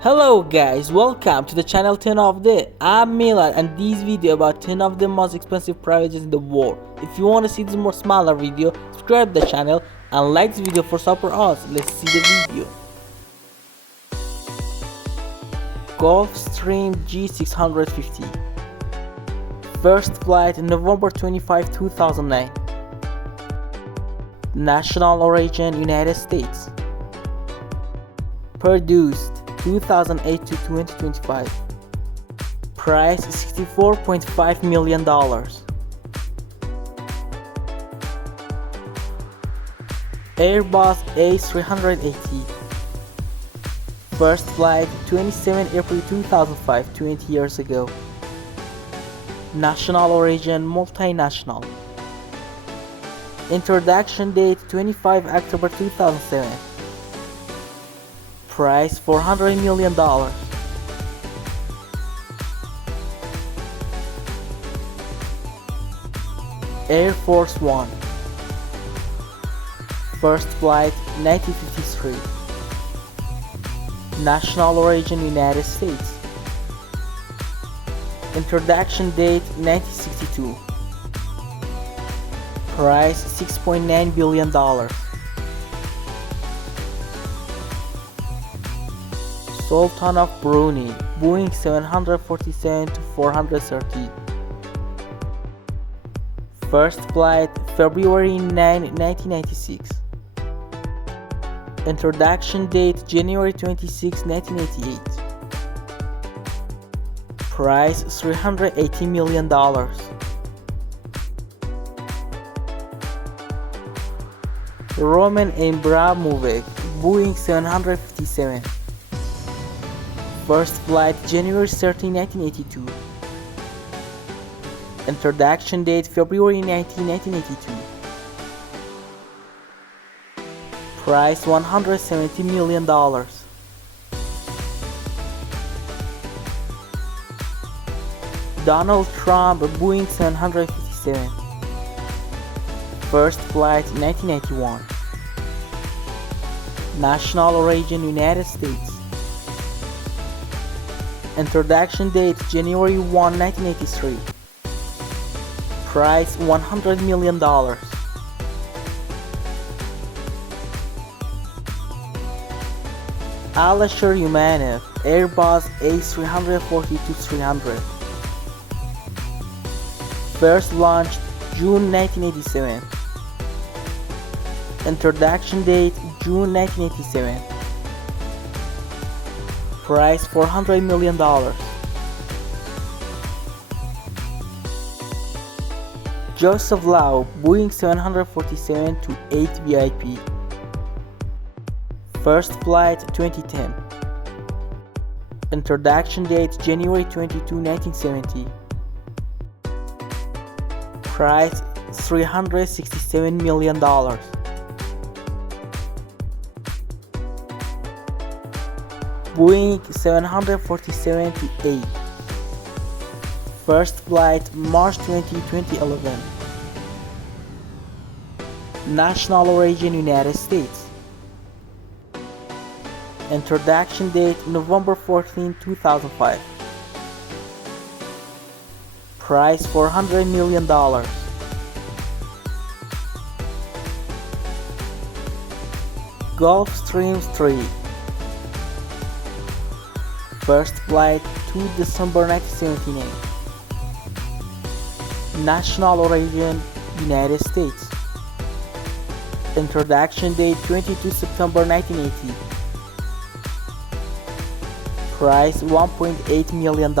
Hello guys, welcome to the channel 10 of the. I'm Milan and this video about 10 of the most expensive private jets in the world. If you want to see this more smaller video, subscribe to the channel and like this video for support us. Let's see the video. Gulfstream G650. First flight November 25, 2009. National origin United States. Produced 2008 to 2025. Price $64.5 million. Airbus A380. First flight 27 April 2005, 20 years ago. National origin multinational. Introduction date 25 October 2007. Price $400 million. Air Force One. First flight 1953. National origin United States. Introduction date 1962. Price $6.9 billion. Sultan of Brunei, Boeing 747-430. First flight February 9, 1996. Introduction date January 26, 1988. Price $380 million. Roman Abramovich, Boeing 757. First flight January 13, 1982. Introduction date February 19, 1982. Price $170 million. Donald Trump, Boeing 757. First flight 1991. National origin United States. Introduction date January 1, 1983. Price $100 million. Alisher Umanov, Airbus A340-300. First launched June 1987. Introduction date June 1987. Price $400 million. Joseph Lau, Boeing 747-8 VIP. First flight 2010. Introduction date January 22, 1970. Price $367 million. Boeing 747-8. First flight March 20, 2011. National origin United States. Introduction date November 14, 2005. Price $400 million. Gulfstream 3. First flight 2 December 1979. National origin United States. Introduction date 22 September 1980. Price $1.8 million.